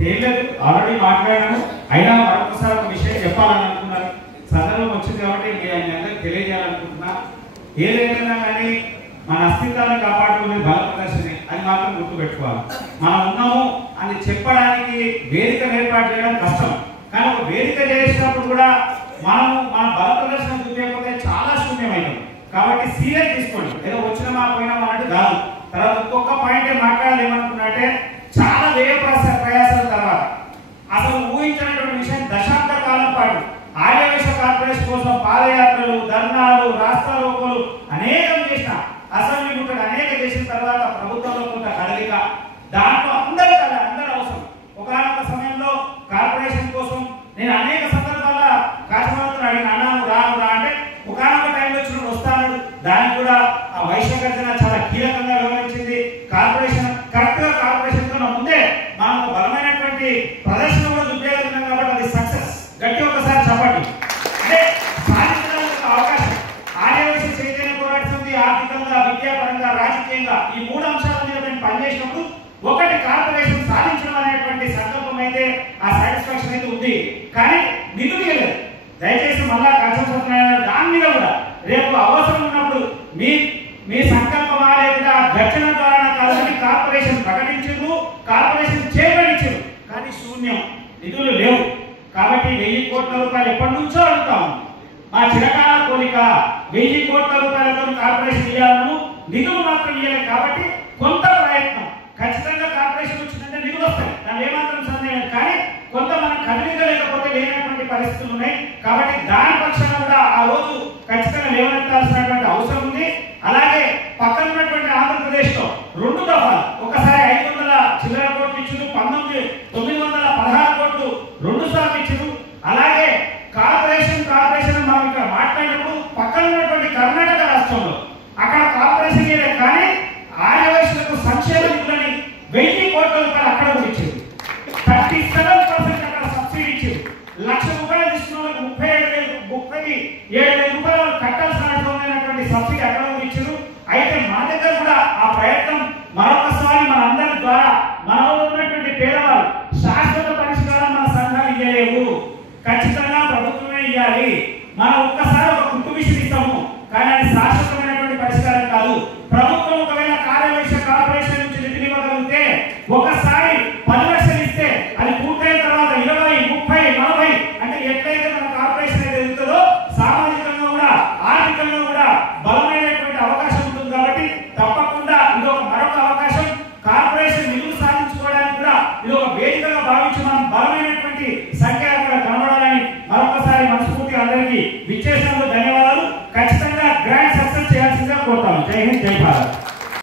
తేలేదు, ఆల్రెడీ మాట్లాడాను. అయినా మరొకసారి ఒక విషయం చెప్పాలని అనుకున్నాను, సందర్భం వచ్చింది కాబట్టి మీ అందరికీ తెలియజేయాలనుకుంటున్నా. ఏదైనా కానీ మన అస్తిత్వాన్ని కాపాడుకునే బల ప్రదర్శనే, అది మాత్రం గుర్తుపెట్టుకోవాలి. మనం ఉన్నాము అని చెప్పడానికి వేదిక ఏర్పాటు చేయడం కష్టం, కానీ ఒక వేదిక చేసినప్పుడు కూడా మనం మన బల ప్రదర్శన చూపించకపోతే చాలా శూన్యమైంది. కాబట్టి సీరియస్ తీసుకోండి, ఏదో వచ్చిన మా పోయినా అన్నట్టు కాదు. తర్వాత ఇంకొక పాయింట్ మాట్లాడాలి ఏమనుకున్నట్టే, చాలా వ్యయ ప్రయాసాల తర్వాత అసలు ఊహించినటువంటి విషయం, దశాబ్ద కాలం పాటు ఆర్యవేశ కార్పొరేషన్ కోసం పాదయాత్రలు, ధర్నాలు, రాస్తారోకోలు అనేకం చేసిన, అసెంబ్లీ ముట్టడి అనేక చేసిన తర్వాత ప్రభుత్వంలో కొంత కదలిక, దాంట్లో అందరూ అవసరం. ఒకనొక సమయంలో కార్పొరేషన్ కోసం నేను అనేక సందర్భాల్లో కాశీనాథ్ అడిగిన, అన్నాను రా అంటే ఒకనొక టైంలో వచ్చినప్పుడు వస్తాను. దానికి కూడా ఆ వైశ్య గర్జన చాలా కీలకంగా వివరించింది. కార్పొరేషన్ కరెక్ట్ గా కార్పొరేషన్ కన్నా ముందే మనం బలమైనటువంటి ప్రదర్శన కూడా చూపించగలిగినాం కాబట్టి అది సక్సెస్. గట్టి ఒకసారి చెప్పండి. అంటే సాధించడానికి అవకాశం. ఆర్యవేశ చైతన్య పోరాట సమితి ఆర్థికంగా, విద్యాపరంగా, రాజకీయంగా ఈ మూడు అంశాల మీద మేము పనిచేసినప్పుడు ఒకటి కార్పొరేషన్ సాధించడం అనేటువంటి సంకల్పం అయితే, ఆ సాటిస్ఫాక్షన్ అయితే ఉంది. కానీ నిధులు లేదు. దయచేసి మళ్ళా కష్టపడుతున్న దాని మీద కూడా రేపు అవసరం ఉన్నప్పుడు మీ సంకల్పం లేదా గర్జన ద్వారా కాదని కార్పొరేషన్ ప్రకటించదు, కార్పొరేషన్ చేయబడించదు, కానీ శూన్యం, నిధులు లేవు. కాబట్టి 1000 కోట్ల రూపాయలు ఎప్పటి నుంచో అడుగుతాము. మా చిరకాల కోరిక 1000 కోట్ల రూపాయలతో కార్పొరేషన్ ఇవ్వాలను, నిధులు మాత్రం ఇవ్వలేదు. కాబట్టి కొంత ప్రయత్నం ఖచ్చితంగా కార్పొరేషన్ వచ్చిందంటే నిధులు వస్తాయి, దాని ఏమాత్రం సందేహం. కానీ కొంత మనం కదిలించలేకపోతే లేనటువంటి పరిస్థితులు ఉన్నాయి. కాబట్టి దాని పక్షాన కూడా ఆ రోజు ఖచ్చితంగా లేవనెత్తాల్సినటువంటి అవసరం ఉంది. అలాగే పక్కన ఉన్నటువంటి ఆంధ్రప్రదేశ్ లో 2 దఫాలు, ఒకసారి 500 చిల్లర కోట్లు ఇచ్చారు, 916 కోట్లు 2 సార్లు ఇచ్చారు. అలాగే కార్పొరేషన్ మనం ఇక్కడ మాట్లాడినప్పుడు పక్కన ఉన్నటువంటి కర్ణాటక రాష్ట్రంలో అక్కడ కార్పొరేషన్ చేయలేదు, కానీ ఆర్యవైశ్యులకు సంక్షేమ నిధులని 1000 కోట్ల రూపాయలు అక్కడ కూడా ఇచ్చారు. 37% అక్కడ సబ్సిడీ ఇచ్చారు. 1,00,000 రూపాయలు తీసుకున్న వాళ్ళకి 37,000 రూపాయలు కట్టాల్సిన అవసరమైనటువంటి సబ్సిడీ అక్కడ కూడా ఇచ్చారు. అయితే మన దగ్గర కూడా ఆ ప్రయత్నం మరొకసారి మన అందరి ద్వారా మనలో ఉన్నటువంటి పేదవాళ్ళు శాశ్వత పరిష్కారం మన సంఘాలు ఇవ్వలేవు, ఖచ్చితంగా ప్రభుత్వమే ఇవ్వాలి. మనం ఒక్కసారి ఒక కుటుంబిషన్ ఇస్తాము, కానీ అది శాశ్వతమైనటువంటి పరిష్కారం కాదు. ప్రభుత్వం ఒకవేళ కార్పొరేషన్ నుంచి నిధులు ఇవ్వగలిగితే ఒకసారి 10 లక్షలు ఇస్తే అది పూర్తయిన తర్వాత 20, 30, 40 అంటే ఎట్లయితే మన కార్పొరేషన్ అయితే ఎదుగుతుందో సామాజికంగా కూడా ఆర్థికంగా కూడా బలమైనటువంటి అవకాశం ఉంటుంది. కాబట్టి తప్పకుండా ఇది మరొక అవకాశం. కార్పొరేషన్ నిధులు సాధించుకోవడానికి కూడా ఇది ఒక వేదికగా భావించి మనం బలమైనటువంటి సంఖ్య అక్కడ కనబడాలని మరొకసారి మనస్ఫూర్తిగా అందరికీ విచ్చేసినందుకు ధన్యవాదాలు. ఖచ్చితంగా గ్రాండ్ సక్సెస్ చేయాల్సిందిగా కోరుతాను. జై హింద్, జై భారత్.